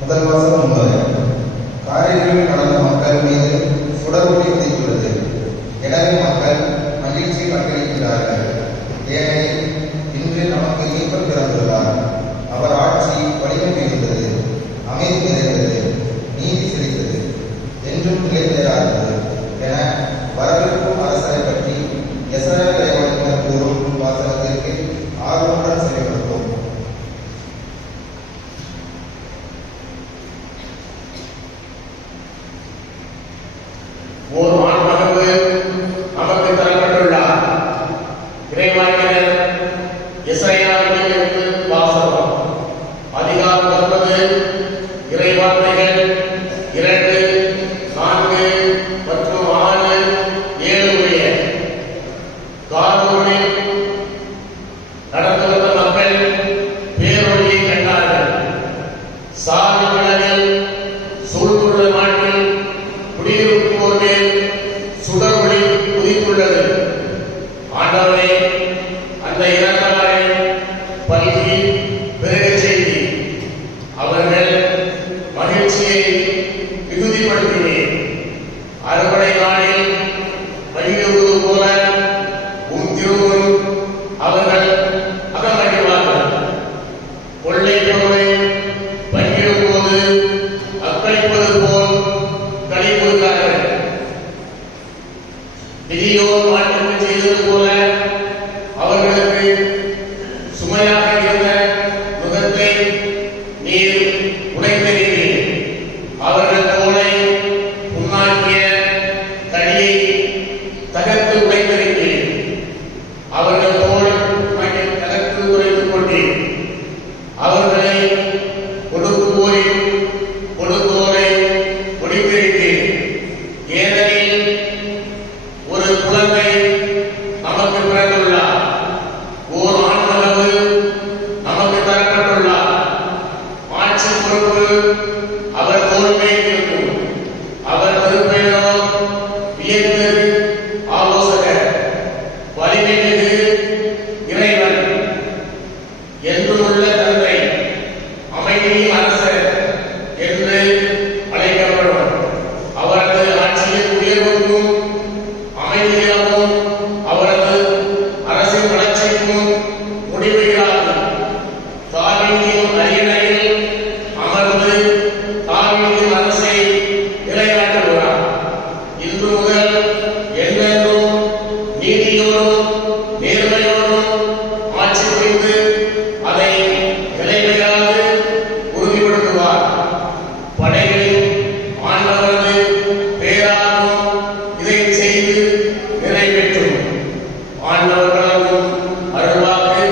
முதல் வாசகம் காரியங்களில் நடந்த மக்கள் மீது சுடர்ஒளி உதித்துள்ளது. எனவே மக்கள் மகிழ்ச்சி கண்டறிகிறார்கள். ஏனெனில் இன்று நமக்கு மீட்பர் பிறந்துள்ளார். அவர் ஆட்சி வலிமை மிகுந்தது, அமைதி நிறைந்தது, நீதி செழித்தது, என்றும் நிலைபெறாதது என வரவிருக்கும் அரசரை பற்றி எசையா இறைவாக்கினர் கூறும் வாசகத்திற்கு ஆர்வமுடன் செயல்படுத்தும். ஓர் ஆண்மகவு நமக்கு தரப்பட்டுள்ளார். இறைவாக்கினர் எசையாவிலிருந்து வாசகம். அதிகாரம் 9 இறைவார்த்தைகள் 2, 4 மற்றும் 6, 7 உடைய. காதோரில் நடந்து வந்த மக்கள் பேரொழியை கண்டார்கள். சாதி மணலில் சூழ்ந்துள்ள நாட்டில் குடியிருப்போர் மேல் சுடர்ஒளி உதித்துள்ளது. ஆண்டவரே, அந்த இறந்தவரை பல்கி பெருகச் செய்தி அவர்கள் மகிழ்ச்சியை மிகுதிப்படுத்தினேன். அறுவடை நாளில் மகிழ்வது போல உன் திருமுன் அவர்கள் அகமகிழ்வார்கள். கொள்ளை பொருளை பங்கிடும் போது அக்களிப்பது போல் களிப்புறுகிறார்கள். விதியோர் மாற்றத்தை செய்தது போல அவர்களுக்கு சுமையாக இருந்த முகத்தை நீர் உடைத்தெறிவீர். அவர்கள் தோளை புண்ணாக்கிய தடியை தகர்த்து உடைத்தெறிவீர். அவர்கள் தோல் தகர்த்து உடைத்துக் கொண்டீர். அவர்களை கொடுக்குவோரின் கொடுத்தோரை முடித்திருத்தீர். ஏனெனில் ஒரு குழந்தை நமக்கு பிறந்துள்ளார், ஓர் ஆண்மகவு நமக்கு தரப்பட்டுள்ளார். ஆட்சி பொறுப்பு அவர் தோள் மேல் இருக்கும். அவர் திருப்பெயரோ வியப்பு ஆலோசகர், வலிமை மிகு இறைவன், என்றுமுள்ள தந்தை, அமைதியின் அரசர் என்று அழைக்கப்படும். அவரது ஆட்சியின் உயர்வுக்கும் அமைதியாகவும் அவரது அரசின் வளர்ச்சிக்கும் முடிவுகிறார்கள். தாவீதின் அரியணையில் அமர்ந்து தாவீதின் அரசை நிலைநாட்டுகிறார். இன்று முதல் என்றென்றும் நீதியோடும் நேர்மையோடும் ஆட்சி புரிந்து அதை நிலைபெறாது உறுதிப்படுத்துவார். படைகளின் ஆண்டவரது பேராலும் இதை செய்து நிறைவேற்றும். ஆண்டவர் வழங்கும் அருள்வாக்கு.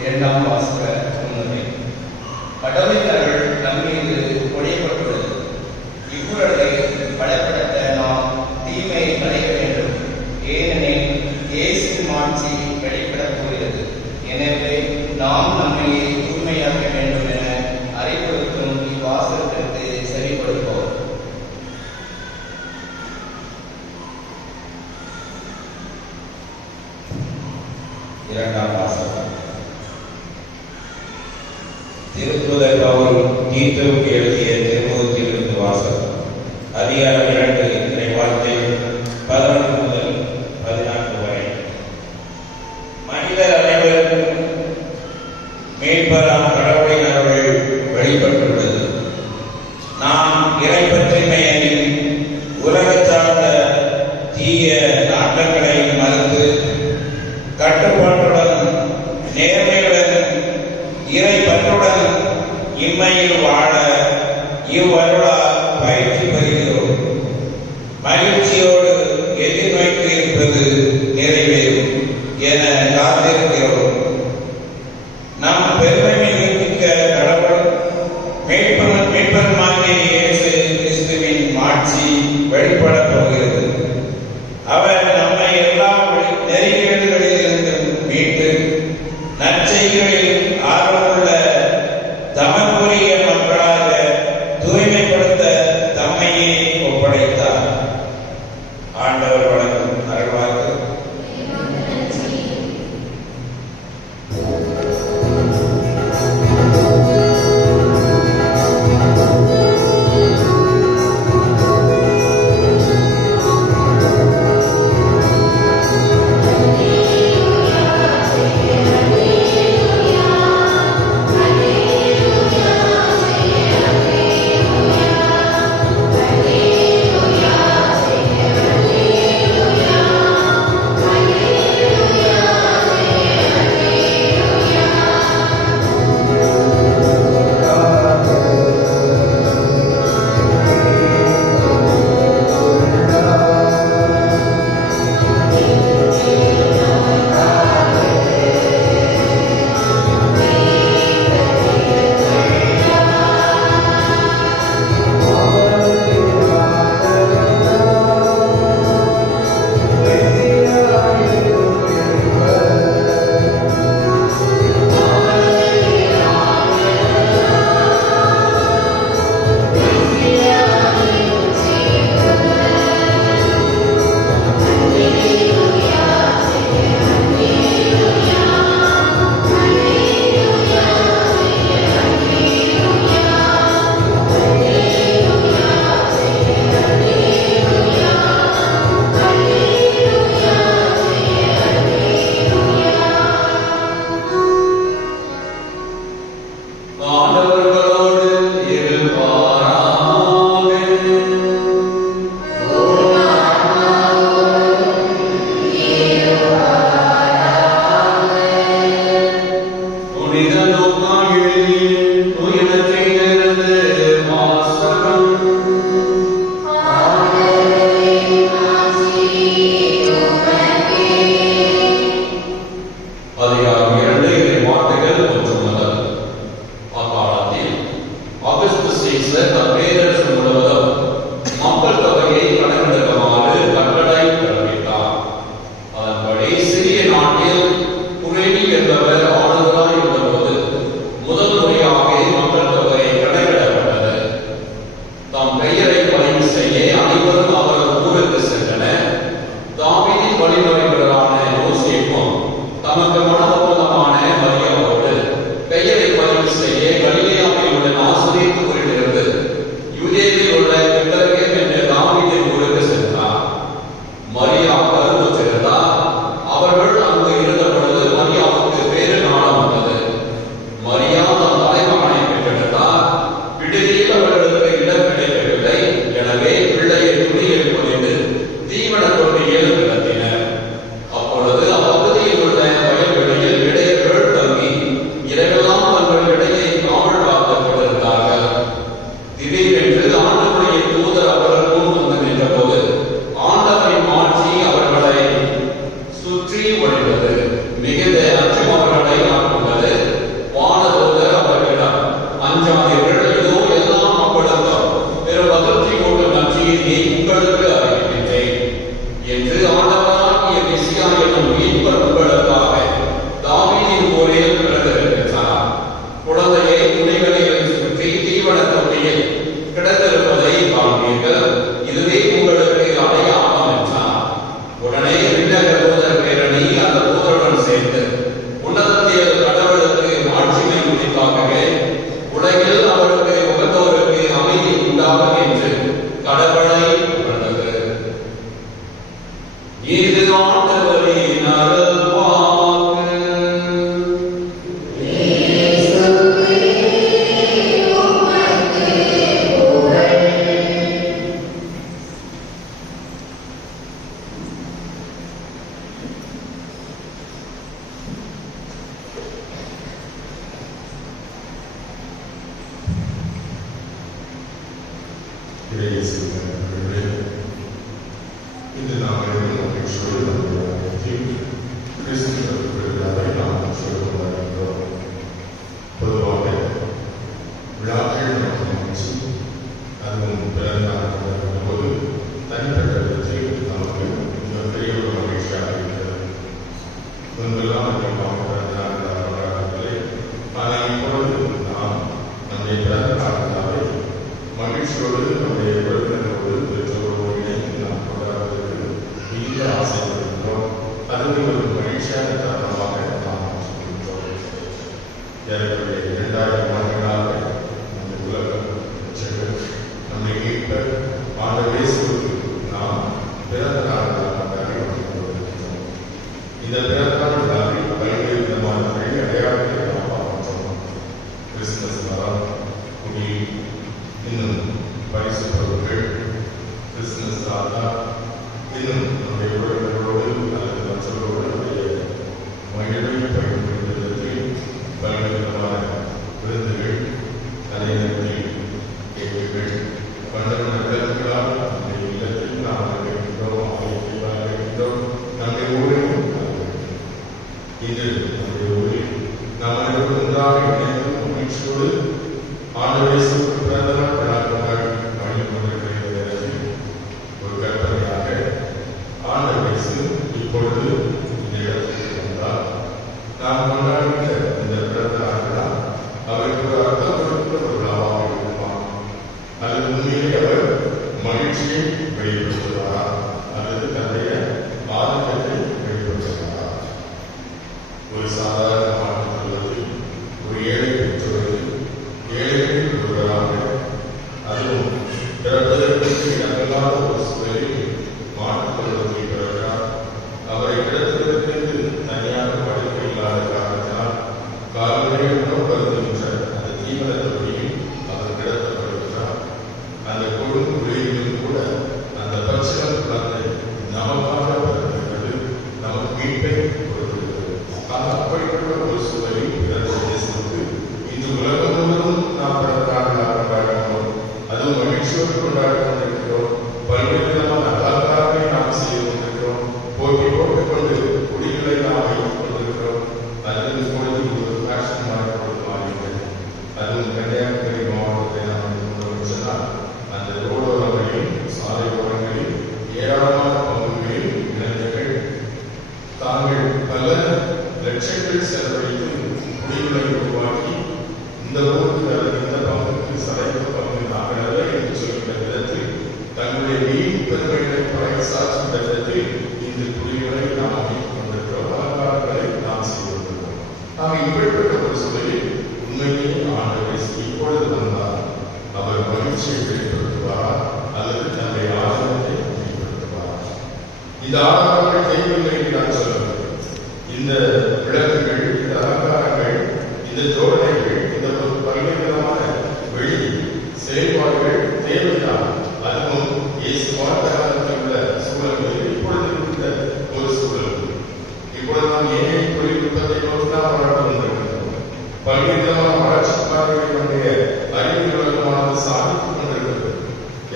இரண்டாம் வாசக முன்னுரை. கடவுளின் அருள் நம் மீது பொழியப்பட்டுள்ளது. இவ்வுலகை பலப்படுத்த நாம் தீமையை களைய வேண்டும். ஏனெனில் இயேசுவின் மாட்சி வெளிப்படப் போகிறது. எனவே நாம் நம்மையே தூய்மையாக்க வேண்டும் என அறிவுறுத்தும் இவ்வாசகத்திற்கு செவி கொடுப்போம். இரண்டாம் வாசகம். திருத்துதர் பவுல் தீத்துவுக்கு எழுதிய திருமுகத்திலிருந்து வாசகம். அதிகாரம் 2 இறைவார்த்தைகள் 11 முதல் 14 வரை. மனிதர் அனைவருக்கும் மீட்பராம் கடவுளின் அருள் வெளிப்பட்டுள்ளது. நாம் இறைப்பற்றிமையை உலக சார்ந்த தீய நாட்டங்களை மறுத்து கட்டுப்பாட்டுடன் நேர்மையுடன் இறை பற்றுடன் இம்மையில் வாழ இவ்வருளால் பயிற்சி பெறுகிறோம். மகிழ்ச்சியோடு எதிர்நோக்கி இருப்பது நிறைவேறும் என காத்திருக்கிறோம். நம் பெருமை மிக்க கடவுள் மீட்பருமாகிய இயேசு கிறிஸ்துவின் மாட்சி வெளிப்படப் போகிறது. அவர் நம்மை எல்லா நெறிகேடுகளிலிருந்து மீட்டு நற்செய்திகளில் ஆர்வமுள்ள தமக்குரிய மக்களாக தூய்மைப்படுத்த தம்மையே ஒப்படைத்தார். ஆண்டவர் வழங்கும் அருள்வாக்கு. சுற்றி ஒழிவது மிகுந்த அச்சம் அவர்களை ஆட்கொண்டது. இன்று நாம் பொதுவாக விழாக்கள் மற்றும் மகிழ்ச்சி அதுவும் பிறந்த போது தனிப்பட்ட விதத்தில் நமக்கு மிகப்பெரிய ஒரு மகிழ்ச்சியாக இருக்கிறது. முன்பெல்லாம் கொண்டாடவில்லை. ஆனால் இப்பொழுது நாம் நம்முடைய பிறந்த நாட்களாக மகிழ்ச்சியோடு நம்முடைய உறவினர்களோடு பெற்றோரோடு இணைந்து நாம் கொண்டாடுவதற்கு மிகுந்த ஆசைப்படுகின்றோம். அது ஒரு மகிழ்ச்சியான தருணமாக நாம் மாற்றிக்கொள்கிறோம். ஏறக்குறைய 2000 ஆண்டுகளாக இந்த உலகம் சென்று நம்மை மீட்ப ஆண்டவர் இயேசுவுக்கு நாம் பிறந்த நாட்களாக கொண்டாடி கொண்டிருக்கிறோம். இந்த பிறந்த நாட்களாக பல்வேறு விதமான அடையாளங்களை நாம் பார்க்கிறோம். கிறிஸ்துமஸ் மரம், குடி, இன்னும் பரிசு பொருட்கள், கிறிஸ்துமஸ் தாத்தா, இன்னும் நம்முடைய உறவினர்களோடு அல்லது மற்றவர்களோடு நம்முடைய மகிழ்வை பயன்படுத்துவதற்கு பல்வேறு விதமான விருந்துகள், கலைஞர்கள், கேள்விகள், பண்டன விளக்குகளால் நம்முடைய இல்லத்தில் நாம் அழைக்கின்றோம், அழைக்கின்றோம், நம்முடைய ஊரையும் இன்று நம்முடைய ஊரில் நாம் அனைவரும் ஒன்றாக இணைந்து மகிழ்ச்சியோடு ஆண்டவர் இயேசுவுக்கு பிறந்த நாள் விழா கொண்டாடி மகிழ்ந்து கொண்டிருக்கிற நேரத்தில் ஒரு கற்பனையாக ஆண்டவர் இயேசு இப்பொழுது இந்த இடத்திற்கு வந்தால் நாம் கொண்டாடுகிற இந்த பிறந்த நாள் விழா அவருக்கு ஒரு அர்த்தம் கொடுக்கிற ஒரு விழாவாக இருக்குமா, அல்லது உண்மையிலே அவர் மகிழ்ச்சியை வெளிப்படுத்துவாரா அல்லது தன்னுடைய ஆதங்கத்தை வெளிப்படுத்துவாரா? ஒரு சாதாரண மாற்றத்தில் ஒரு ஏழை பெற்றோருக்கு ஏழைகளில் ஒருவராக, அதுவும் பிறப்பதற்கு இடமில்லாத ஒரு சூழலில் மாற்றுக்கொள்வதில் பிறக்கிறார். அவரை கிடத்திலிருந்து தனியாக படுக்கை இல்லாத காரணத்தினால் கால்களை உணவு பருந்துகின்ற அந்த தீவிரத்தொழியில் அவர் கிடத்தப்படுகிறார். அந்த கொடும் குழியிலும் கூட அந்த பச்சிலம் குழந்தை நமக்காக பிறக்கிறது, நமக்கு மீட்பை கொடுக்கிறது. அப்படிப்பட்ட ஒரு சூழலில் பிறந்த இயேசுவுக்கு இன்று உலகம் முழுவதும் நாம் பிறந்தார்களாக கொண்டாடுகிறோம். அதுவும் மகிழ்ச்சியோடு கொண்டாடி கொண்டிருக்கிறோம். பல்வேறு விதமான அலங்காரங்களை நாம் செய்து கொண்டிருக்கிறோம். போட்டி போட்டுக்கொண்டு குடிகளை நாம் வைத்துக் கொண்டிருக்கிறோம். அது இப்பொழுது ஒரு ஃபேஷன் மாறிவிட்டது. அதுவும் கன்னியாகுமரி மாவட்டத்தை நாம் கொண்டு சொன்னால் அந்த ரோடோரங்களில், சாலை ஓரங்களில், ஏராளமான பங்குகளில் இளைஞர்கள் தாங்கள் பல லட்சங்கள் செலவழித்து குடிகளை உருவாக்கி இந்த ஊருக்கு அல்லது இந்த பங்குக்கு சரைத்த பங்கு நாங்கள் அல்ல என்று சொல்கிற விதத்தில் தங்களுடைய வீண் பெருமைகளை பறைசாற்றும் விதத்தில் இந்த குடிகளை நாம் அமைத்துக் கொண்டிருக்கிறோம். அலங்காரங்களை நாம் செய்து கொண்டிருக்கிறோம். நாம் இப்படிப்பட்ட ஒரு சூழலில் உண்மையிலேயே ஆண்டவர் இப்பொழுது வந்தால் அவர் மகிழ்ச்சியை வெளிப்படுத்துவாரா அல்லது தன்னுடைய ஆதங்கத்தை வெளிப்படுத்துவாரா? இந்த ஆதங்கங்கள் தெரியவில்லை என்று நான் சொல்லுவேன். இந்த விளக்குகள், இந்த அலங்காரங்கள், இந்த ஜோடனைகள், இந்த பல்வேறு விதமான வெளி செயல்பாடுகள் தேவைதான். அதுவும் இயேசு வாழ்ந்த காலத்தில் உள்ள சூழல்களில் இப்பொழுது இருந்த ஒரு சூழல். இப்பொழுது நாம் ஏழை தொழில்நுட்பத்தை நோக்கி நாம் வளர்ந்து கொண்டிருக்கிறோம். பல்வேறு விதமான வளர்ச்சிக்காரர்களுடைய அறிவு உலகமானது சாதித்துக் கொண்டிருக்கிறது.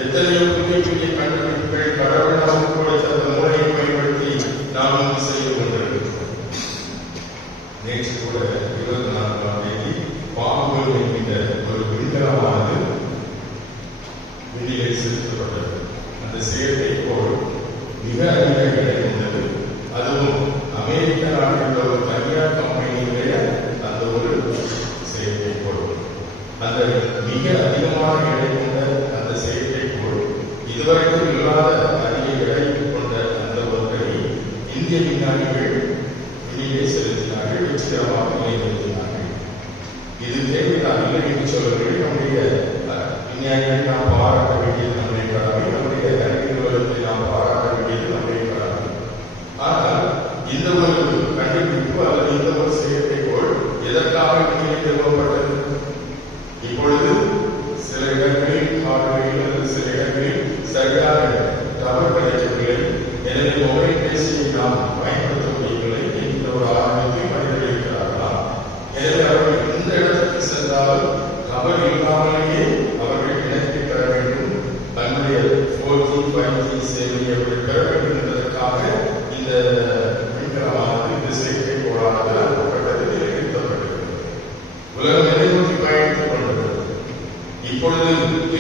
எத்தனையோ புதிய புதிய கண்டுபிடிப்புகள் கடவுள் நமக்கு கொடுத்த அந்த மூளையை பயன்படுத்தி நாம் இங்கு செய்து கொண்டிருக்கிறோம். நேற்று கூட 24ஆம் தேதி பாம்பு என்கின்ற ஒரு விண்கலமானது விண்ணிலே செலுத்தப்பட்டது. அந்த செயற்கைக்கோள் மிக அதிக எடை கொண்டது. அதுவும் அமெரிக்க நாட்டில் ஒரு தனியார் கம்பெனியுடைய அந்த ஒரு செயற்கைக்கோள். அந்த மிக அதிகமான எடை கொண்ட அந்த செயற்கைக்கோள் இதுவரைக்கும் இல்லாத அதிக எடை கொண்ட அந்த ஒன்றை இந்திய விஞ்ஞானிகள் விண்ணிலே செலுத்தினார்கள், வெற்றிகரமாக நிலைநிறுத்தினார்கள். இது தேவைதான் இல்லை என்று சொல்வர்கள். நம்முடைய விஞ்ஞானிகளை நாம் பாராட்ட வேண்டியது நம்முடைய கடமை, நம்முடைய அறிவு உலகத்தை நாம் பாராட்ட வேண்டியது நம்முடைய கடமை. ஆனால் இந்த ஒரு கண்டுபிடிப்பு அல்லது இந்த ஒரு செயற்கைக்கோள் எதற்காக விண்ணிலே நிறுவப்பட்டது? இப்பொழுது சில இடங்களில் காடுகளில் அல்லது சில இடங்களில் சரியாக டவர் கிடைக்கவில்லை. எனவே மொபைல் பேசியை நாம் பயன்படுத்த முடியவில்லை என்கிற ஒரு ஆரம்பத்தில் மனிதர்கள் இருக்கிறார்களா? எனவே அவர்கள் எந்த இடத்துக்கு சென்றாலும் டவர் இல்லாமலேயே அவர்கள் இணைப்பை பெற வேண்டும். தன்னுடைய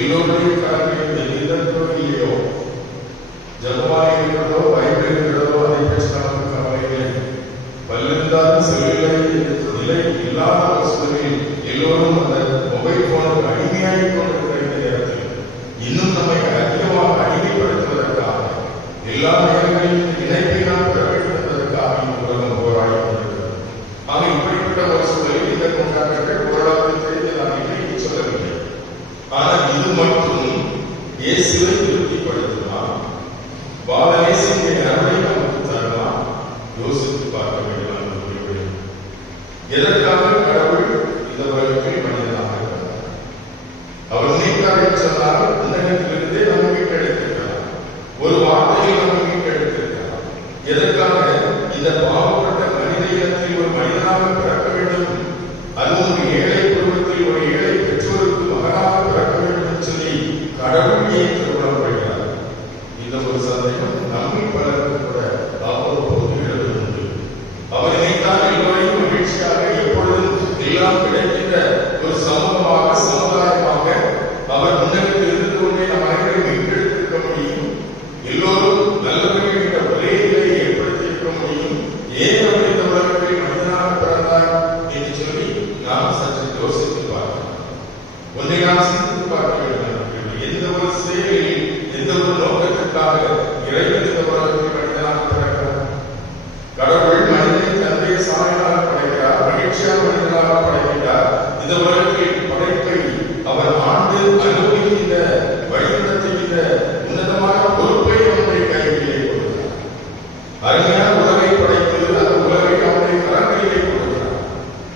எல்லோருடைய கரங்களில் எதற்கோ இல்லையோ, ஜபமாய் இருக்கிறதோ பைபிள் இருக்கிறதோ அதை பற்றி நமக்கு கவலை இல்லை. பல்லிருந்தாலும் செல்வில்லை நிலை இல்லாத ஒரு சூழலில் எல்லோரும் அந்த மொபைல் போனுக்கு அடிமையாகி கொண்டிருக்கிற இந்த நேரத்தில் இன்னும் நம்மை அதிகமாக அடிமைப்படுத்துவதற்காக எல்லா நேரங்களிலும் இணைப்பை நாம் பெற வேண்டும் என்பதற்காக இந்த உலகம் போராடி கொண்டிருக்கிறது. ஆக இப்படிப்பட்ட ஒரு சூழலில் இந்த கொண்டாட்டங்கள் ஓரளவு தெரிந்து நான் இல்லை சொல்லவில்லை. ஆனால் இது மட்டும் இயேசுவை திருப்திப்படுத்துமா? பாலநேசிய அருளை நமக்கு தருமா? யோசித்து பார்க்க வேண்டும். எதற்காக கடவுள் இந்த உலகத்தில் மனிதனாக இருக்கிறார்? அவர் நினைத்தார் என்று சொன்னால் உலகத்திலிருந்தே நம்ம மீட்டெடுத்திருக்கிறார். ஒரு வார்த்தையில் நம்ம மீட்டெடுத்திருக்கிறார். எதற்காக? இந்த பாவப்பட்ட மனித இனத்தில் ஒரு மனிதனாக பிறக்க வேண்டும், அதுவும் ஒரு ஏழை குடும்பத்தில் ஒரு ஏழை பெற்றோருக்கு மகனாக பிறக்க வேண்டும் என்று சொல்லி கடவுள் ஏன் திருமணம் படுகிறார்? இந்த ஒரு சந்தேகம் நம்மை பலருக்கு கூட அவ்வப்போது எழுதுண்டு. அவர் நினைத்தால் எல்லோரையும் மகிழ்ச்சியாக எப்பொழுதும் எல்லாம் கிடைக்கின்ற ஒரு சமூகமாக சமுதாயமாக அவர் முன்னெடுத்து இருந்து கொண்டே நம் அனைவரையும் மீட்டெடுத்திருக்க முடியும். எல்லோரும் நல்லவர்கள் என்ற ஒரே நிலையை ஏற்படுத்தியிருக்க முடியும். ஏன் அவர் இந்த உலகத்தில் மனிதனாக பிறந்தார் என்று சொல்லி நாம் சற்று யோசித்து பார்க்கலாம். ஒன்றை நாம் சிந்தித்து பார்க்க வேண்டும். எந்த ஒரு செயலில் எந்த ஒரு நோக்கத்திற்காக இறைவன் இந்த உலகத்தில் மனிதனாக பிறக்கிறார்? கடவுள் மனிதனை தந்தைய சாயலாக படைக்கிறார், மகிழ்ச்சியாக மனிதனாக படைக்கிறார். இந்த உலகத்தில் படைப்பை அவர் ஆண்டு அனுபவிக்கின்ற வழிநடத்துகின்ற உன்னதமான பொறுப்பை அவனுடைய கைகளிலே கொடுக்கிறார். அருமையான உலகை படைத்து அந்த உலகை அவனுடைய கரங்களிலே கொடுக்கிறார்.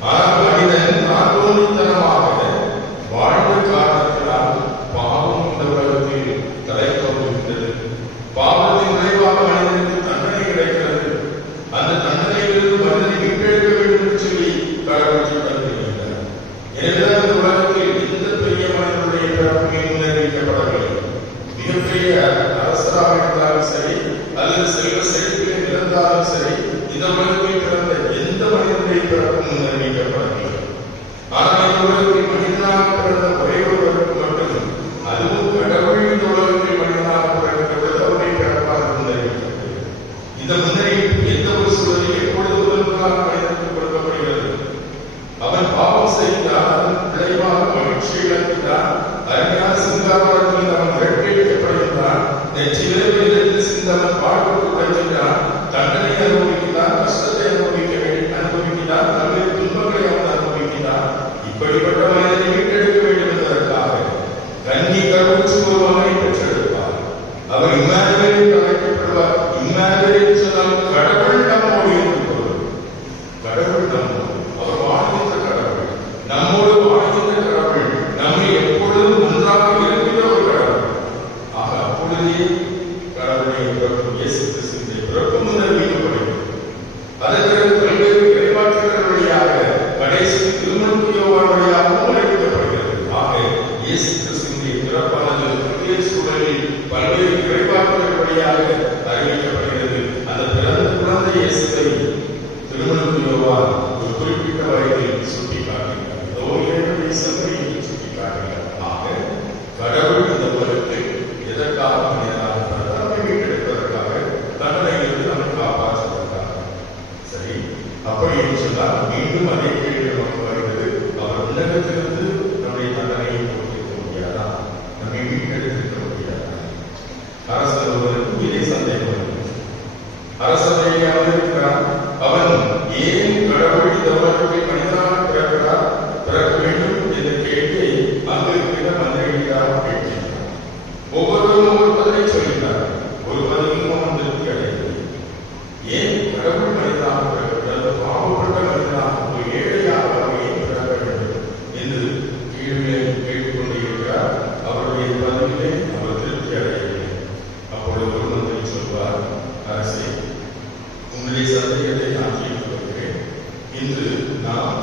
ஆனால் மனிதன் நான்கோணித்தனமாக வாழ்ந்த காரணத்தினால் பாவம் இந்த உலகத்தில் தலை தோன்றுகின்றது. பாவத்தின் விளைவாக மனிதனுக்கு தண்டனை கிடைக்கிறது. அந்த தண்டனையிலிருந்து மனிதனை மீட்டெடுக்க வேண்டும் என்று சொல்லி கடவுள் திட்டம் தெரிவித்தார். எனவேதான் இந்த உலகத்தில் எந்த பெரிய மனிதனுடைய பிறப்புமே முன்னறிவிக்கப்படவில்லை. மிகப்பெரிய அரசராக இருந்தாலும் சரி, அல்லது செல்வ செழிப்பிலே இருந்தாலும் சரி, இந்த உலகத்தில் பிறந்த எந்த மனிதனுடைய பிறப்பும் முன்னறிவிக்கப்படவில்லை. ஆனால் இந்த உலகத்தில் மனிதனாக பிறந்த ஒரே ஒருவருக்கு மட்டும், அதுவும் கடவுள் இந்த உலகத்தில் மனிதனாக பிறக்கிறது, அவருடைய பிறப்பாக முன்னறிவிக்கப்பட்டது. இந்த முன்னறிவிப்பு எந்த ஒரு சூழலில் எப்பொழுது முதன்முதலாக மனிதனுக்கு கொடுக்கப்படுகிறது? அவன் பாவம் செய்தால் அதன் விளைவாக மகிழ்ச்சி இழக்கிறான். அருமையான சிங்காபுரத்தில் அவன் வெற்றியடிக்கப்படுகின்றான். நெற்றியிலிருந்து சிந்தவன் பாடுபட்டு உழைக்கின்றான். தண்டனை அனுபவிக்கிறான், கஷ்டத்தை அனுபவிக்கிறான், பல்வேறு துன்பங்களை அவன் அனுபவிக்கிறான். இப்படிப்பட்ட மனிதனை மீட்டெடுக்க வேண்டும் என்பதற்காக கன்னி கருவுற்று ஒரு மகனை பெற்றெடுப்பார். அவர் இம்மானுவேல் என்று அழைக்கப்படுவார். இம்மானுவேல் என்று சொன்னால் கடவுள் நம்மோடு இருக்கிறார். கடவுள் நம்மோடு, அவர் வாழ்கின்ற கடவுள், நம்மோடு வாழ்கின்ற கடவுள், நம்மை எப்பொழுதும் ஒன்றாக இருக்கின்ற ஒரு கடவுள். ஆக அப்பொழுதே கடவுளுடைய பிறப்பு, இயேசு கிறிஸ்துவின் பிறப்பு முன்னறிவிக்கப்படுகிறது. அதற்கு பல்வேறு இறைவாக்குகள் வழியாக கடைசி திருமண யோவான் வழியாகவும் அறிவிக்கப்படுகிறது. ஆக இயேசு கிறிஸ்துவின் பிறப்பானது பல்வேறு சூழலில் பல்வேறு இறைவாக்குகள் வழியாக அறிவிக்கப்படுகிறது. அந்த பிறந்த குழந்தை இயேசுவை திருமண யோவான் ஒரு குறிப்பிட்ட வயதில் சுட்டி காட்டுகிறார். 7 வயசு சுட்டி காட்டுகிறார். ஆக கடவுள் இந்த உலகத்தை எதற்காக மனிதனாக பிறந்தார்? நம்மை மீட்டெடுப்பதற்காக, தண்டனையிலிருந்து நம்மை காப்பாற்றுவதற்காக. சரி, அப்படி என்று சொன்னால் மீண்டும் அதே கேள்வி நமக்கு வருகிறது. அவர் உலகத்திலிருந்து நம்முடைய தண்டனையை கொடுத்திருக்க முடியாதா? நம்மை மீட்டெடுத்திருக்க முடியாதா? அரசர் ஒருவருக்கு இதே சந்தேகம் வருகிறது. அரசரை அமர்ந்திருக்கிறார். அவன் ஏன் கடவுள் இந்த உலகத்தில் மனிதனாக பிறக்கிறார், பிறக்க வேண்டும் என்ற கேள்வியை அங்கு இருக்கிற மந்திரிகளாக கேட்கிறார். ஒவ்வொருவரும் ஒவ்வொரு பதிலை சொல்கிறார். ஒரு பதிலும் அவன் திருப்தி அடையவில்லை. ஏன் கடவுள் மனிதனாக பிறக்கிறது, பாவப்பட்ட மனிதனாக ஒரு ஏழையாக ஏன் பிறக்க வேண்டும் என்று கேள்வியை கேட்டுக்கொண்டே இருக்கிறார். அவருடைய பதிலே அவர் திருப்தி அடையவில்லை. அப்பொழுது ஒரு மந்திரி சொல்வார், அரசே, உங்களுடைய சந்தேகத்தை நான் தீர்த்து வருகிறேன். இன்று நாம்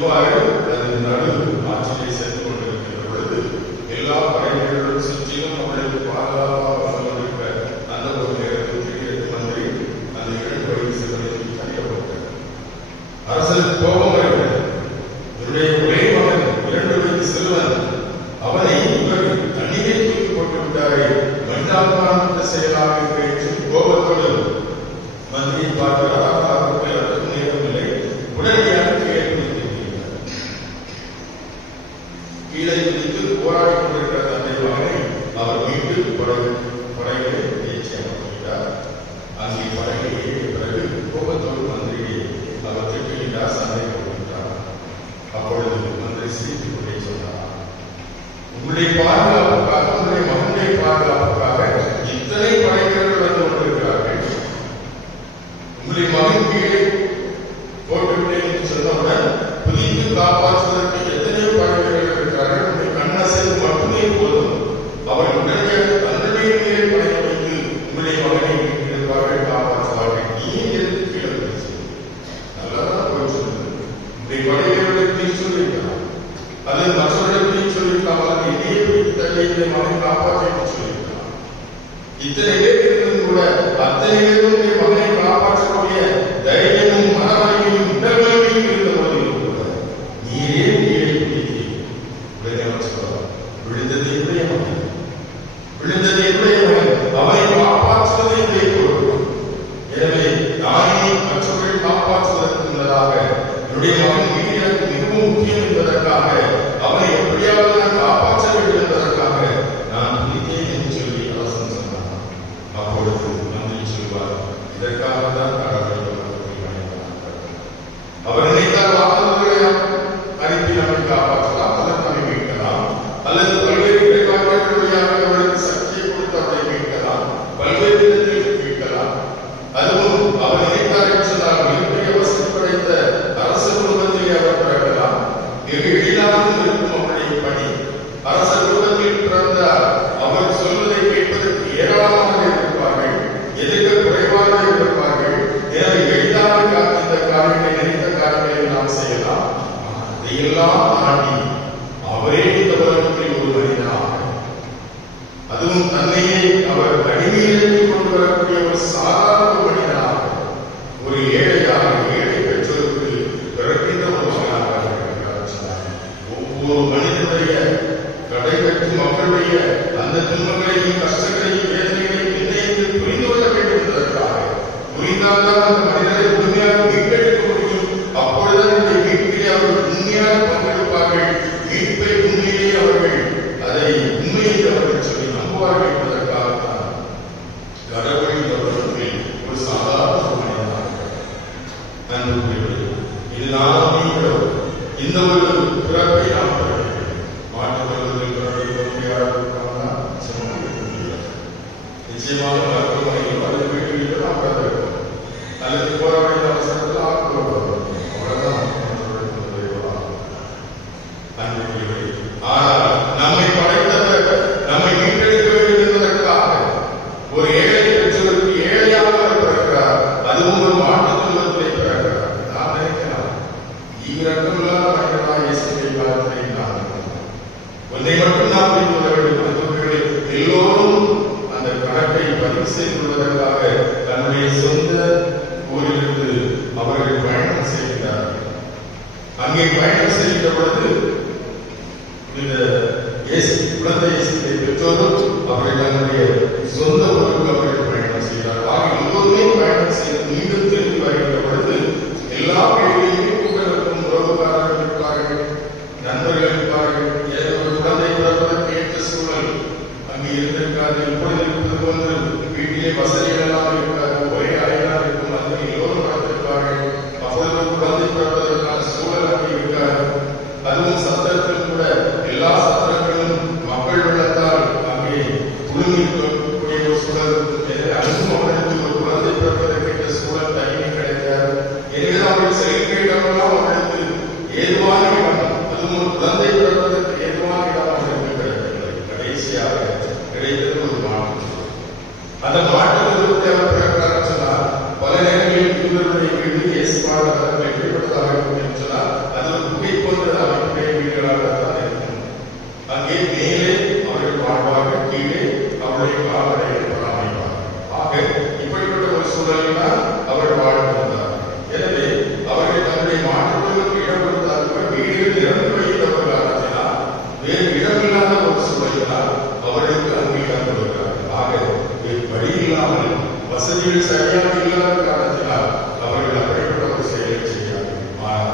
இவ்வாறு அது நடு ஆட்சியை சென்று கொண்டிருக்கின்ற பொழுது எல்லா படைகளும் சுற்றிலும் அவர்களுக்கு பாதுகாப்பாக வந்து கொண்டிருக்க அந்த ஒரு நேரத்தில் திடீரென்று மந்திரி அந்த 2 வயது சிறுவனை தனிக்கப்பட்டார். அரசருக்கு கோபம் வருகிறது. இவருடைய ஒரே மகன் 2 வயது சிறுவன், அவனை இவர் தண்ணீரை தூக்கி போட்டு விட்டாரே, மண்டாபான செயலாக என்று கோபத்தோடு மந்திரியை பார்க்கிறார். அதற்கு நேரமில்லை, உடனடியாக கீழே குதித்து போராடி கொண்டிருக்கிற தந்தை மகனை அவர் மீட்டு படைகளை ஏற்றி அனுப்புகிறார். அங்கே படைகளை ஏறிய பிறகு கோபத்தோடு மந்திரியை அவர் திட்டுகின்றார், சண்டை போடுகின்றார். அப்பொழுது மந்திரி சிரித்துக் கொண்டே சொன்னார், உங்களுடைய பாதுகாப்புக்காக, உங்களுடைய மகனுடைய பாதுகாப்புக்காக இத்தனை படைகள் வந்து கொண்டிருக்கிறார்கள். உங்களுடைய மகன் கீழே போட்டுவிட்டேன் என்று சொன்னவுடன் புதித்து காப்பாற்றுவதற்கு எத்தனையோ படைகள் இருக்கிறார்கள். உங்களுடைய கண்ணசைவு மட்டுமே போதும். அவர் உடனடியாக தன்னுடைய மேலே படையை வைத்து உங்களுடைய மகனை இருப்பார்கள், காப்பாற்றுவார்கள். நீ எதற்கு கீழே போயிடுச்சு? நல்லதான் போய் சொல்லுங்க. உங்களுடைய படைகளுடைய நீ சொல்லியிருக்கலாம், அல்லது மற்றவர்களுக்கு சொல்லியிருக்கலாம், அல்லது என்னையே போய் தள்ளி இந்த மகனை காப்பாற்ற சொல்லியிருக்கலாம். இத்தனை பேர் இருந்தும் கூட அத்தனை பேருடைய மகனை காப்பாற்றக்கூடிய தைரியமும் மனவலிமையும் உடல்வலிமையும் இருந்த போதிலும் கூட நீரே கீழே குதித்தீர். உடனே அவர் சொல்றார், விழுந்தது என்னுடைய மகன், விழுந்தது என்னுடைய மகன், அவனை காப்பாற்றுவது என்னுடைய பொறுப்பு. எனவே நானே மற்றவர்கள் காப்பாற்றுவதற்கு முன்னதாக என்னுடைய மகன் மீது எனக்கு மிகவும் முக்கியம் என்பதற்காக, அவனை எப்படியாவது நான் காப்பாற்ற வேண்டும் என்பதற்காக நான் குதித்தேன் என்று சொல்லி அரசன் சொன்னார். அப்பொழுது மந்திரி சொல்வார், இதற்காகத்தான் கடவுளை அவர் நினைத்தால் வாக்குறுதிகளை அனுப்பி நம்மை காப்பாற்றலாம், அல்லது நம்மை மீட்கலாம், அல்லது பல்வேறு இடைக்காட்டுகளுடையாக அவர்களுக்கு சக்தியை கொடுத்து அவரை மீட்கலாம், பல்வேறு விதத்தில் மீட்கலாம். அதுவும் அவர் நினைத்தார் என்று சொன்னால் மிகப்பெரிய வசதி படைத்த அரச குடும்பத்திலே அவர் பிறக்கலாம். மிக எளிதாகவும் இருக்கும் அவருடைய பணி. அரச குடும்பத்தில் பிறந்தார். அவர் சொல்வதை கேட்பதற்கு ஏராளமாக இருப்பார்கள், எதிர்க்க குறைவாக இருப்பார்கள். எனவே எளிதாக இந்த காரியங்களை, நினைத்த காரியங்களை நாம் செய்யலாம். அதையெல்லாம் தாண்டி அவரே இந்த உலகத்தில் ஒரு மனிதனாக, அதுவும் தன்னையே அவர் அடிமையிலிருந்து கொண்டு வரக்கூடிய ஒரு சாதாரண மனிதனாக, ஒரு ஏழையாக, ஏழை பெற்றோருக்கு பிறக்கின்ற ஒரு மகனாக இருக்கிறார். ஒவ்வொரு மனிதனுடைய கடைபெற்று மக்களுடைய அந்த துன்பங்களையும் கஷ்டங்களையும் வேதனைகளையும் நிர்ணயித்து புரிந்து கொள்ள வேண்டும் என்பதற்காக, புரிந்தால்தான் அந்த மனிதரை உண்மையாக மீட்டெடுக்க முடியும். அப்பொழுதுதான் இந்த மீட்பிலே அவர்கள் உண்மையாக பங்கெடுப்பார்கள். மீட்பை உண்மையிலேயே அவர்கள் அதை உண்மையை அவர்கள் சொல்லி நம்புவார்கள் என்பதற்காகத்தான் கடவுளின் உலகத்தில் ஒரு சாதாரண மனிதனாக நண்பர்கள் இது நாம் நீங்களும் இந்த ஒரு பிறப்பை நாம் பெற வேண்டும். மாற்றுவதில் நிச்சயமாக மருத்துவமனையில் அல்லது வீடுகளில் நாம் பெற வேண்டும், அல்லது போராட அவசரத்தில் ஆக்கப்படும். ஆனால் நம்மை படைத்தவர் நம்மை மீட்டெடுக்க வேண்டும் என்பதற்காக ஒரு ஏழை பெற்றோருக்கு ஏழையாக பிறக்கிறார். அதுவும் ஒரு மாட்டு குடும்பத்திலே பிறக்கிறார். நாம் நினைக்கலாம், ஈரக்கமில்லாத மனிதனாக இயேசுவை பார்த்து நான் ஒன்றை மட்டும் நாம் புரிந்து கொள்ள வேண்டும். அன்பர்களே, எல்லோரும் அந்த கணக்கை பதிவு செய்து கொள்வதற்காக தன்னுடைய சொந்த ஊரிலிருந்து அவர்கள் பயணம் செய்கிறார்கள். அங்கே பயணம் செய்கின்ற பொழுது இந்த குழந்தை இயேசுவை பெற்றோரும் அவர்கள் தன்னுடைய சொந்த ஊருக்கு அவர்கள் பயணம் செய்கிறார்கள். ஆக எல்லோருமே பயணம் செய்து மீண்டும் திரும்பி வருகின்ற பொழுது எல்லா வீடுகளிலுமே கூட்டத்திற்கும் உறவுக்காரர்கள் இருப்பார்கள், நண்பர்கள் இருப்பார்கள். ஏதோ ஒரு குழந்தை பிறப்பதற்கு ஏற்ற சூழல் அங்கே இருந்திருக்காது. இப்பொழுது இருப்பது போன்று வீட்டிலே வசதிகள் எல்லாம் இருக்காது, ஒரே அறையெல்லாம் இருக்கும். அதில் எல்லோரும் வளர்த்திருப்பார்கள். அப்பொழுது குழந்தை பிறப்பதற்கான சூழல் அங்கே இருக்காது. அதுவும் சத்திரத்தில் கூட எல்லா சத்திரங்களும் மக்கள் வெள்ளத்தால் அங்கே குழுமிக்கூடிய ஒரு சூழல். அதுவும் அவர்களுக்கு ஒரு குழந்தை பிறப்பதற்கேற்ற சூழல் தனிமை கிடையாது. எனவே அவர்கள் செயல்பட்டவர்களாம் அவர்களுக்கு ஏதுவான இடம், அதுவும் ஒரு குழந்தை பிறப்பதற்கு ஏதுவான இடம் அவர்களுக்கு கிடைக்கவில்லை. கடைசியாக கிடைத்தது ஒரு மாட்டு. அந்த மாட்டு உருவத்தை அவர் பிறக்கிறார் சொன்னார். பல நேரங்களில் இவருடைய வீடு இயேசுவான எப்படிப்பட்டதாக இருக்கும் என்று சொன்னால் அது ஒரு குகை மாடுகளுக்கு இடம் கொடுத்தார்கள். வீடுகள் நிரம்பி வைத்த ஒரு காரணத்தினால், வேறு இடமில்லாத ஒரு சூழலினால் அவர்களுக்கு அங்கீகாரம் கொடுக்கிறார்கள். ஆக வழி இல்லாமல், வசதிகள் சரியாக இல்லாத காரணத்தினால் அவர்கள் அப்படிப்பட்ட ஒரு செயலை செய்கிறார்கள். ஆனால்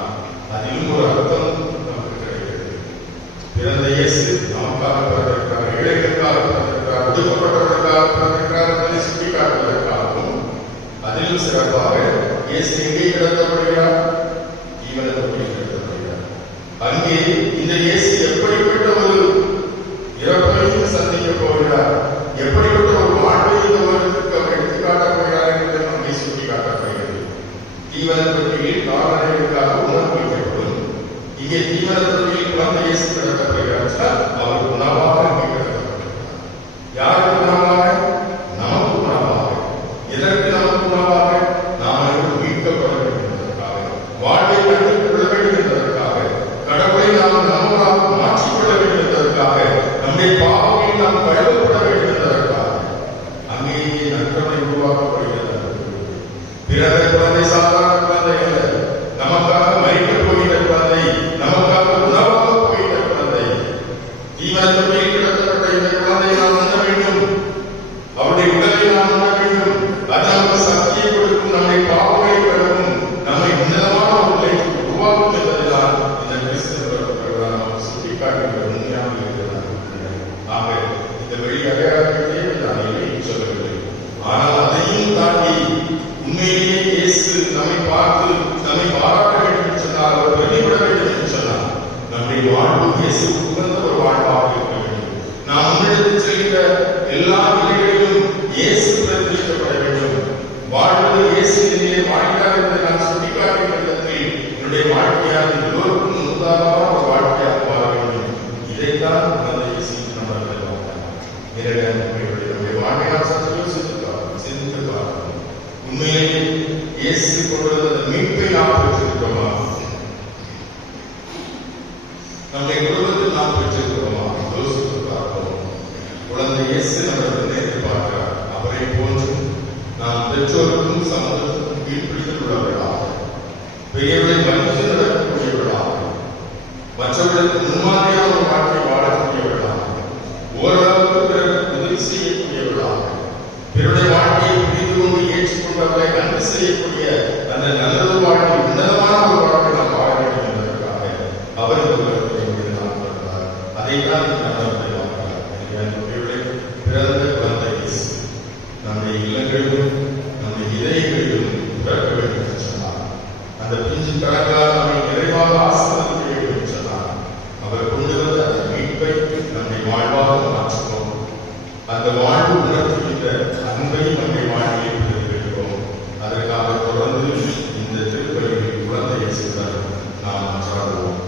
அதிலும் ஒரு அர்த்தம் நமக்கு கிடைக்கிறது. பிறந்த இயேசு நமக்காக பிறந்திருக்கிறார், ஏழைகளுக்காக பிறந்திருக்கிறார், ஒடுக்கப்பட்டவர்களுக்காக பிறந்திருக்கிறார் என்பதை சுட்டிக்காட்டுவதற்காகவும், அதிலும் சிறப்பாக இயேசு எங்கே கிடத்தப்படுகிறார்? ஜீவன தொட்டியில் கிடத்தப்படுகிறார். அங்கே இந்த இயேசு எப்படிப்பட்ட ஒரு இறப்பையும் சந்திக்க போகிறார், எப்படிப்பட்ட ஒரு வாழ்வை இந்த உலகத்திற்கு அவர் எடுத்துக்காட்டப் போகிறார் என்பதை நம்மை சுட்டிக்காட்டப்படுகிறது. ஜீவன தொட்டியில் கால்நடைகளுக்காக உணவு வைக்கப்படும். இங்கே ஜீவன தொட்டியில் குழந்தை இயேசு கிடத்தப்படுகிறார். அவர் உணவாக இங்கே கிடத்தப்படுகிறார். யாருக்கு உணவாக? நமக்கு உணவாக. எதற்கு நமக்கு உணவாக? நாம் அனைவரும் மீட்கப்பட வேண்டும் என்பதற்காக, வாழ்வை கற்றுக்கொள்ள வேண்டும் என்பதற்காக, கடவுளை நாம் நம்மளாக மாற்றிக்கொள்ள வேண்டும் என்பதற்காக, நம்முடைய பாவங்களை நாம் கழுவப்பட வேண்டும் என்பதற்காக அங்கேயே நற்கருணை உருவாக்கப்படுகிறது. பிறந்த குழந்தை சாதாரண குழந்தை அல்ல, நமக்காக மறிக்கப் போகிற குழந்தை, நமக்காக உணவாக போகிற குழந்தை. ஜீவன தொட்டியில் கிடத்தப்பட்ட இந்த குழந்தை நாம் உண்ண வேண்டும், அவருடைய உடலை நாம் உண்ண வேண்டும். அது நமக்கு சக்தியை கொடுக்கும், நம்முடைய பாவங்களை கழுவும், நம்மை உன்னதமான ஒரு நிலைக்கு உருவாக்கும் என்பதுதான் இந்த கிறிஸ்தவ நமக்கு சுட்டிக்காட்டுகிற உண்மையாக இருக்கிறது. ஆக இந்த வெளி அடையாளத்தையே நான் இல்லை சொல்லவில்லை. ஆனால் அதையும் தாண்டி உண்மையிலேயே இயேசு நம்மை பார்த்து நம்மை பாராட்ட வேண்டும் என்று சொன்னால், அவர் வெளிப்பட வேண்டும் என்று சொன்னார். நம்முடைய வாழ்வு இயேசு உகந்த ஒரு வாழ்வாக இருக்க வேண்டும். நாம் முன்னெடுத்து செல்கிற எல்லா நிலைகளிலும் இயேசு பிரதிபலிக்கப்பட வேண்டும். வாழ்வது இயேசு நிலையை வாழ்கிறார் என்று நான் சுட்டிக்காட்டிய விதத்தில் என்னுடைய வாழ்க்கையாக எல்லோருக்கும் உதாரணமான ஒரு வாழ்க்கையாக மாற வேண்டும். இதைத்தான் அந்த இயேசு நம்மளுடைய நம்முடைய வாழ்க்கை நாம் சற்று சிந்தித்து பார்க்கணும். உண்மையிலேயே இயேசு கொண்டு வந்த மீட்பை நாம் பெற்றிருக்கிறோமா? நம்முடைய குடும்பத்தில் நாம் பெற்றிருக்கிறோமா? யோசித்து பார்ப்போம். குழந்தை இயேசு நம்மிடம் எதிர்பார்க்கிறார். அவரை போன்று நாம் பெற்றோருக்கும் சமூகத்துக்கும் கீழ்ப்பிடித்தல் உள்ளவர்களாக, பெரியவர்களை மதித்து நடக்கக்கூடியவர்களாக, மற்றவர்களுக்கு முன்மாதிரியான ஒரு வாழ்க்கை வாழக்கூடியவர்களாக, ஓரளவுக்கு பிறகு உதவி செய்யக்கூடியவர்களாக, பிறருடைய வாழ்க்கையை புரிந்து கொண்டு ஏற்றுக்கொண்டு அவர்களை அன்பு செய்யக்கூடிய அந்த நல்லது வாழ்க்கை, உன்னதமான ஒரு வாழ்க்கை நாம் வாழ வேண்டும் என்பதற்காக அவர் நாம் பிறந்தார். அதைத்தான் நம்முடைய பிறந்த குழந்தை இயேசு நம்முடைய இல்லங்களிலும் நம்முடைய இதயங்களிலும் பிறக்க வேண்டும் என்று சொன்னார். அந்த பிஞ்சு கரங்களால் நம்மை நிறைவாக ஆசீர்வதிக்க வேண்டும் என்று சொன்னார். அவர் கொண்டு வந்த அந்த மீட்பை நம்முடைய வாழ்வாக மாற்றுவோம். அந்த வாழ்வு உணர்த்துகின்ற அன்பை நம்முடைய வாழ்க்கையை பெறுகிறோம். அதற்காக தொடர்ந்து இந்த திருப்பலியில் குழந்தை இயேசுடன் நாம் மன்றாடுவோம்.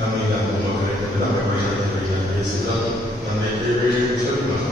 நம்மை அந்த மக்களை கொண்டு நாங்கள் வழிநடத்தப்படுகிறார் பேசுகிறோம் நம்மை கேள்வி சொல்லுங்கள்.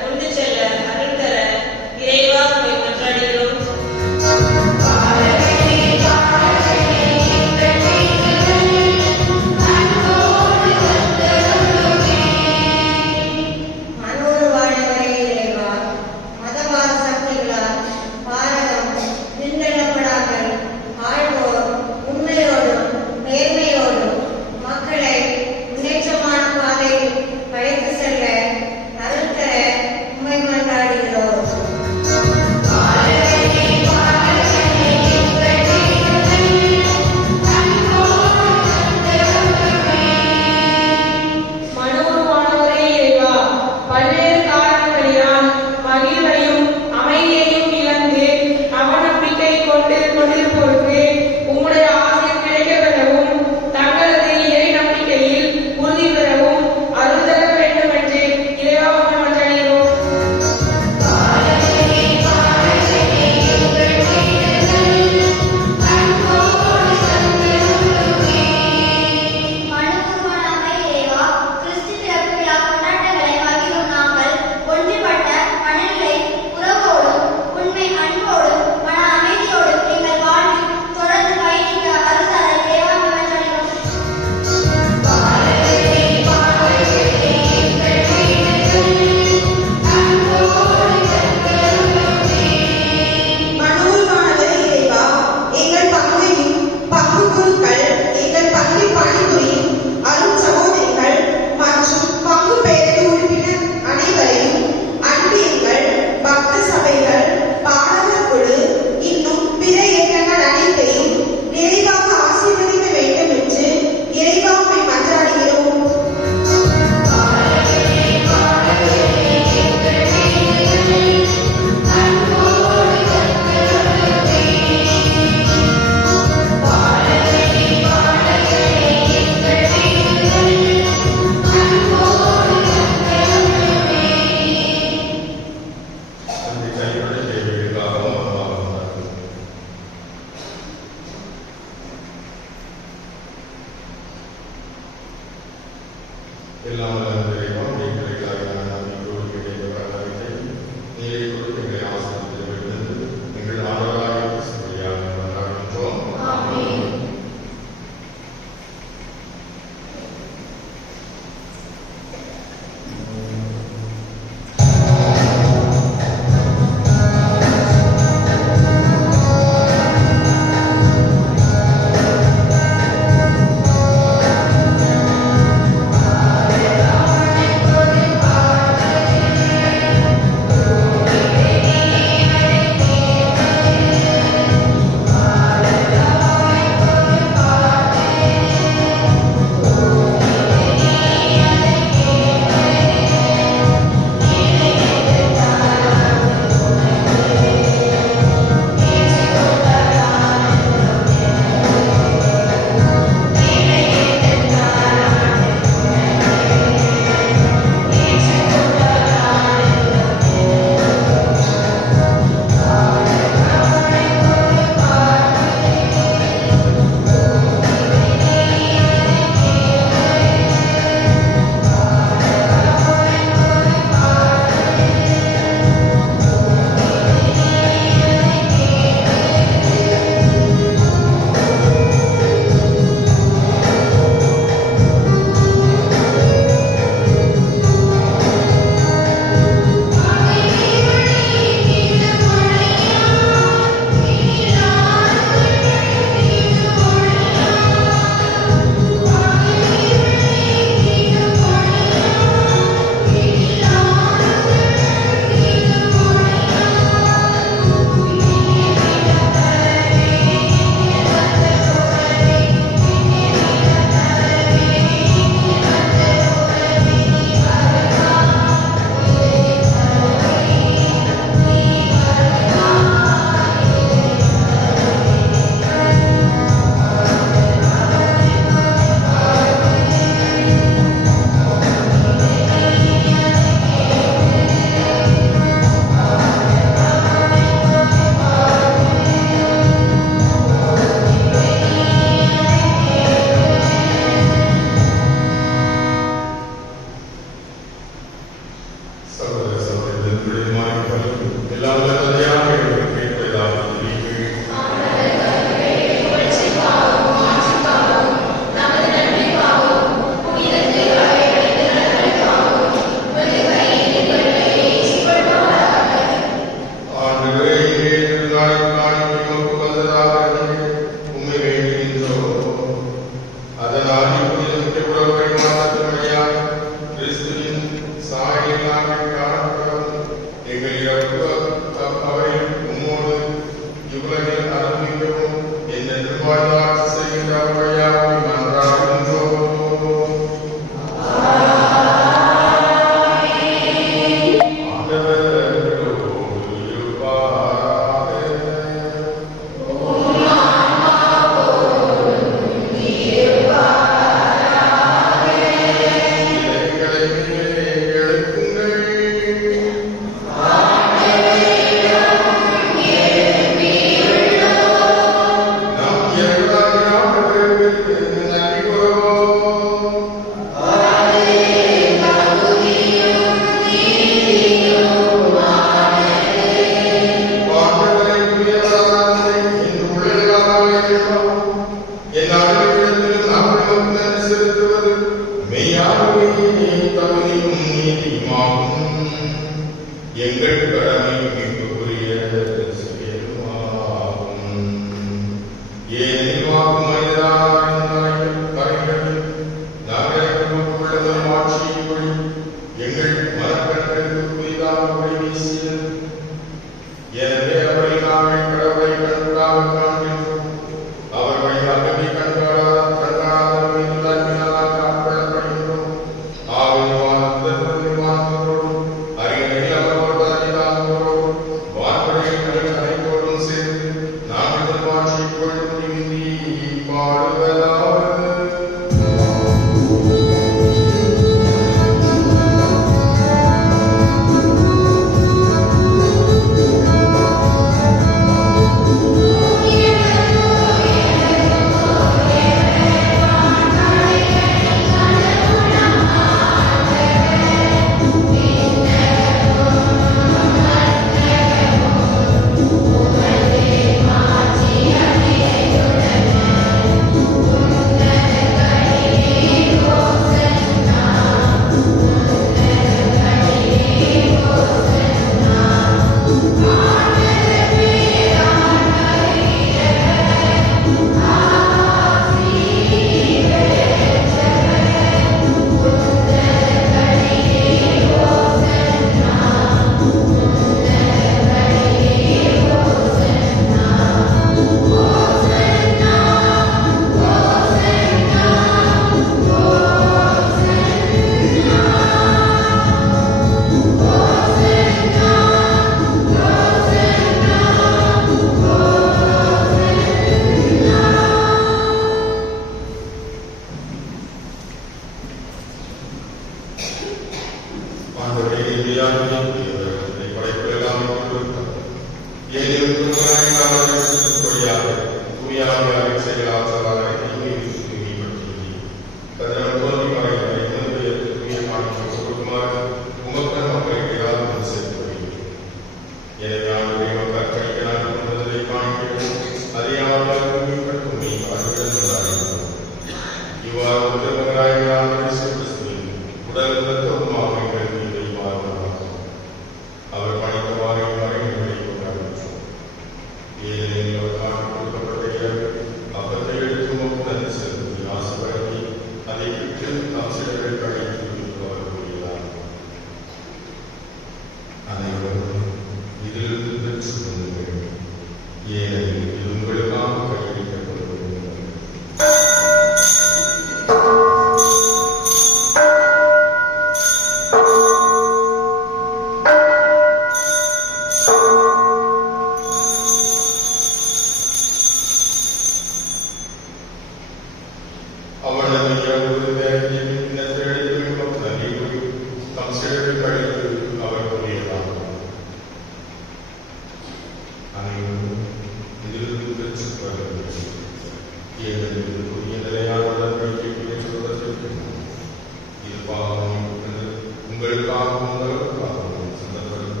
உங்களுக்காகவும் உங்களுக்காகவும் சந்தர்ப்பம்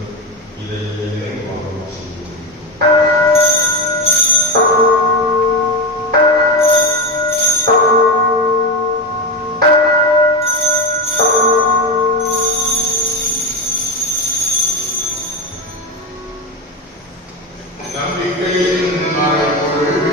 இதை நினைவாக செய்யும். நம்பிக்கையின் மறைபொருள்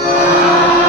Amen.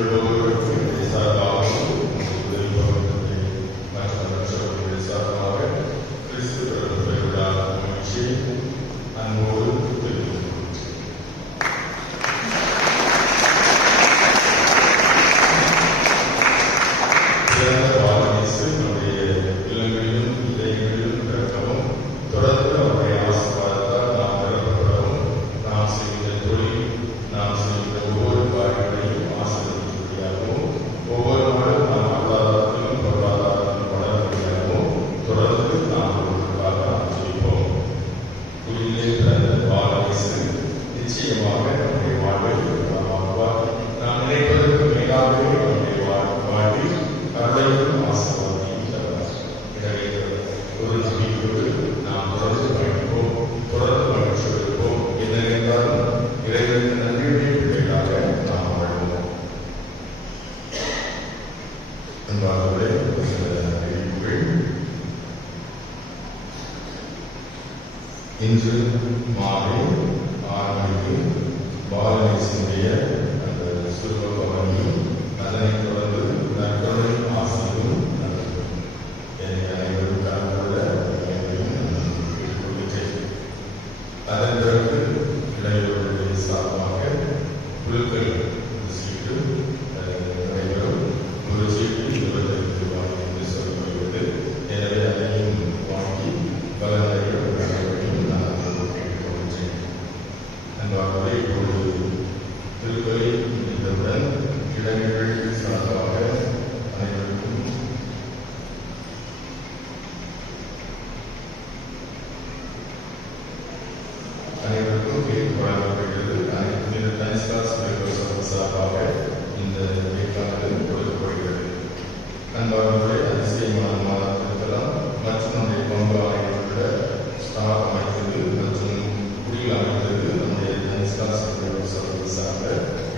உங்கள் ஒவ்வொருவருக்கும் என்னுடைய சார்பாகவும் உதவி பகிர்ந்ததை மற்றவர்களுடைய சார்பாக கிறிஸ்து பெருவிழா மகிழ்ச்சியை அன்போடு தெரிவித்துக் இன்று மாலை 6 மணிக்கு பாலநேசனுடைய அந்த சுருப பவனியும் அதனைத் தொடர்ந்து நற்கருணை ஆசிரியரும் நடக்கும். என்னை அனைவரும் கலந்து கொள்ள கேட்டுக்கொள்கிறேன். அதன் பிறகு இளையோருடைய சார்பாக குழுக்கள் சீட்டு நடைபெறும். ஒரு சீட்டு 25 ரூபாய் என்று சொல்லப்படுகிறது. எனவே அதையும் வாங்கி பலனையும் அன்பாகவே இப்பொழுது திருப்பலி முடிந்தவுடன் இளைஞர்கள் சார்பாக அனைவருக்கும் கேக் வழங்கப்படுகிறது. அனைத்து டான்ஸ்காஸ் சார்பாக இந்த கேக்கானது கொடுக்கப்படுகிறது. அன்பாகவே அதிசயமான மாதத்திற்கெல்லாம் மற்றும் நம்முடைய பங்கு ஆணையர்கள ஸ்டாஃப் அமைத்தது மற்றும் குடியில் அமைத்தது நம்முடைய டான்ஸ்காஸ் சார்ந்த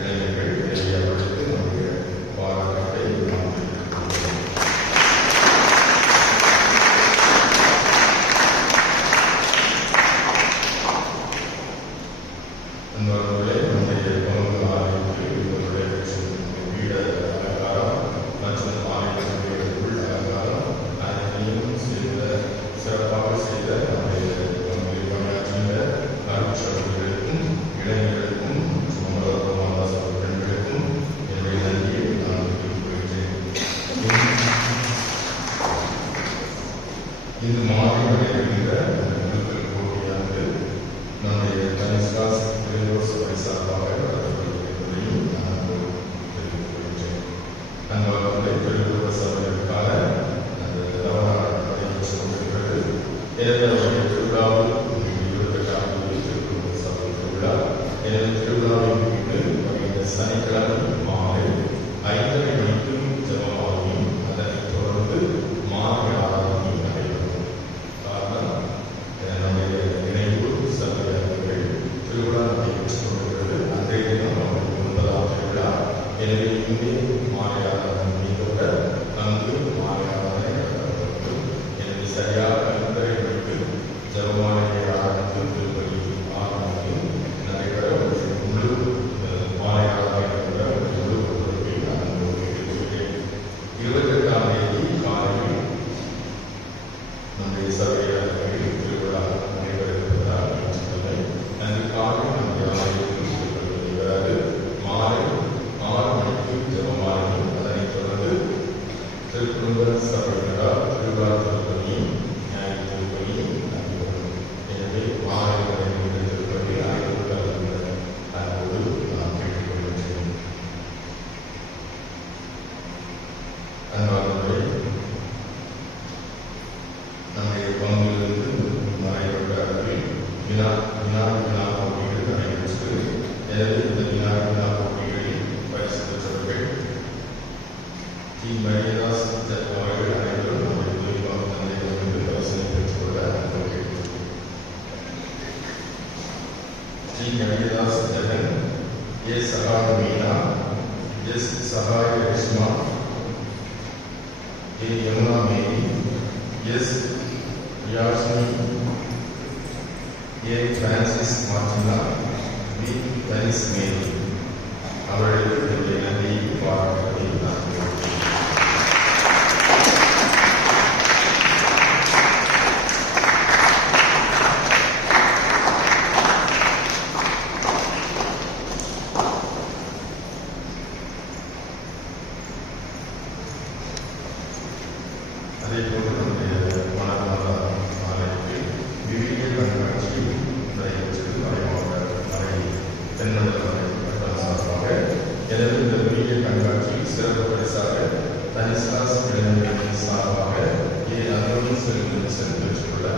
இளைஞர்கள் தேவையாளர்களுக்கு நம்முடைய பாராட்டை அன்பர்களே, நம்முடைய பங்கு ஆணையருக்கு இவருடைய வீட அலங்காரம் மற்றும் ஆணையர்களுடைய உள் அலங்காரம் அனைத்தையும் சிறப்பாக செய்த நம்முடைய பங்கில் பணியாற்றிய அருட்சகர்களுக்கும் இளைஞர்களுக்கும் மற்றும் அமலாக்க மாதாச பெண்களுக்கும் என்னுடைய நன்றியை நான் தெரிவித்துக் இந்த மாலை நடைபெறுகின்ற குழுக்கள் போட்டியானது நம்முடைய டான்ஸ்காஸ் சபை சார்பாக நடத்தப்படுவதையும் நான் தெரிவித்துக் கொள்கிறேன். அன்பாளர்களை பெருங்குட சபைகளுக்கான அந்த நவநாள் நடைபெற்று கொண்டிருக்கிறது. ஏதாவது திருவிழாவில் 28ஆம் தேதி திருக்குறள் சபை திருவிழா. எனவே திருவிழாவை முன்னிட்டு வருகின்ற சனிக்கிழமை மாலை 5:30 மணிக்கு ஜெபமாகியும் அதனைத் தொடர்ந்து மாலை ஆராதனையும் நடைபெறும். காரணம், நம்முடைய இணைப்பு சபையாளர்கள் திருவிழா நடைபெற்றுக் கொண்டிருக்கிறது. அன்றைய தினம் அவர்களுக்கு 9ஆம் திருவிழா. எனவே இங்கே மாலை ஆராதனை முடிந்தோட அங்கு மாலை ஆராதனை நடத்தப்படும். எனவே சரியாக 5:30 மணிக்கு ஜெபமாலையை ஆரம்பித்து திருப்பலி 6 மணிக்கு நடைபெற முழு மாலை ஆராதனை நடைபெற முழு ஒத்துழைப்பை நான் கேட்டுக்கொள்கிறேன். 28ஆம் தேதி காலையில் நம்முடைய சபையாளர்கள் திருவிழா நடைபெற இருப்பதால் அன்று காலை நம்முடைய ஆலயத்தில் திருப்பலி நடைபெறாது. மாலை 6 மணிக்கு ஜெபமாலையும் அதனைத் தொடர்ந்து திருக்குடும்ப சபையினரால் திருவிழா திருப்பலியும் ஞாயிறு திருப்பலியும் நடைபெறும். எனவே மாலை நடைபெறுகிற திருப்பலி அனைத்து கலந்து அன்போடு நான் கேட்டுக்கொள்கிறேன். அன்பாளர்களே, நம்முடைய பங்கிலிருந்து நடைபெற்ற அளவில் வினா போட்டிகள் நடைபெற்றது. எனவே இந்த வினா போட்டிகளில் பரிசு பெற்றவர்கள் டி. மரியதாஸ் அவர்கள் அனைவரும் நம்முடைய உதவியாக தந்தையிடமிருந்து பரிசனை பெற்றுக்கொள்ள அனுமதிக்கிறேன். D. Mariyadas Jagan, A. Sagaya Meena, S. Sagaya Reshma, A. Yamuna Mary, S. Yasmi, A. Francis Martina, P. Denis Mary அவர்களுக்கு என்னுடைய நன்றியை சிறப்பு பரிசாக தனிஸ்லாஸ் இளைஞர்களின் சார்பாக அந்தோனியஸ் செல்வன் பெற்றுக்கொள்ள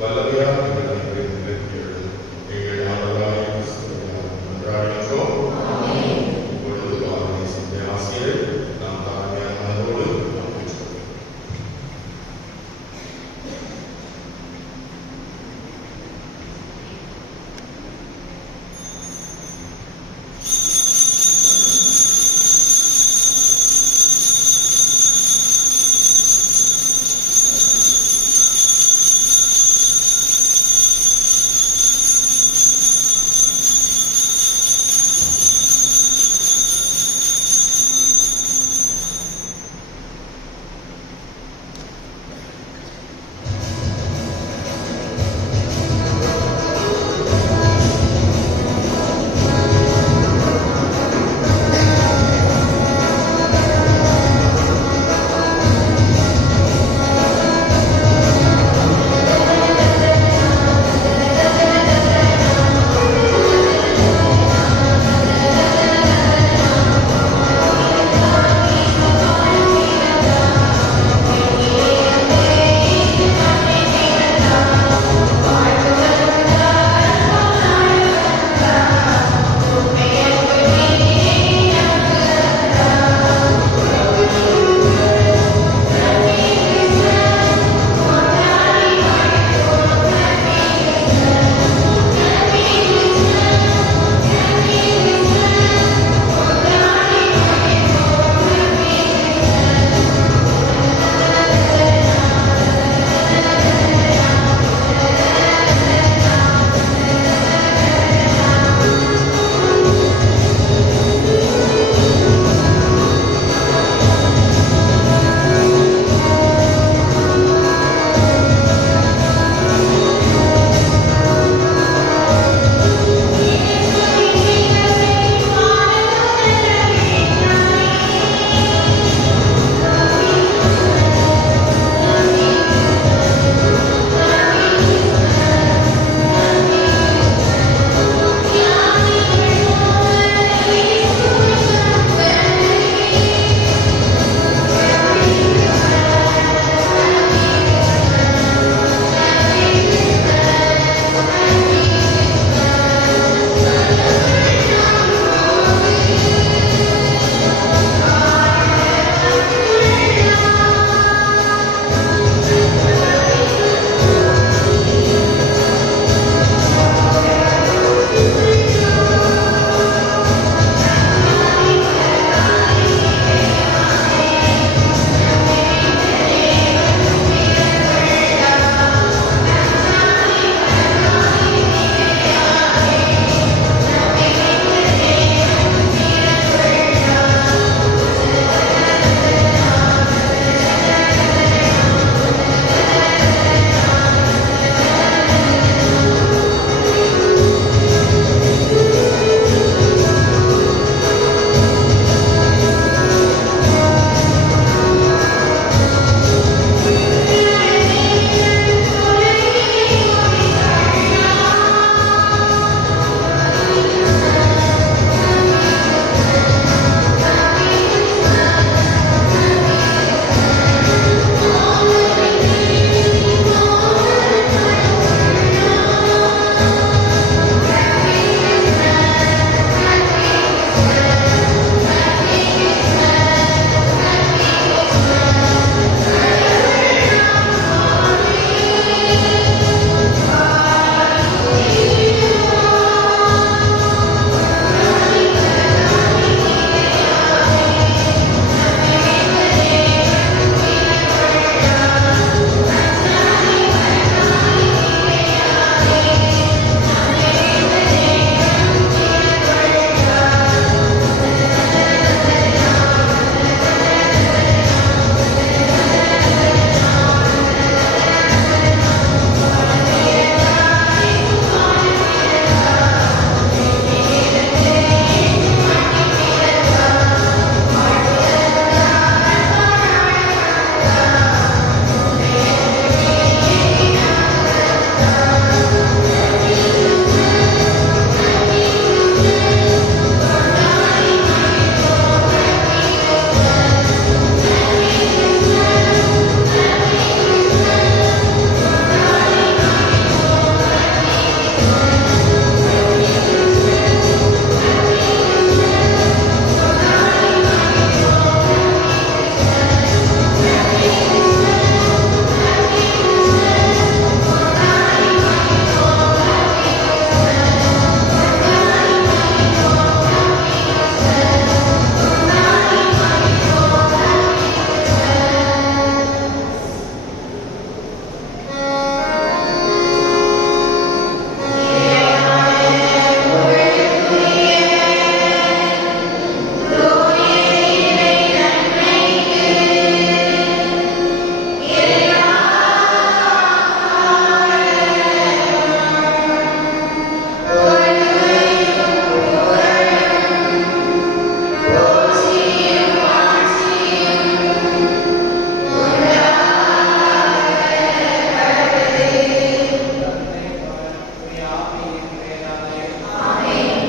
வல்லமை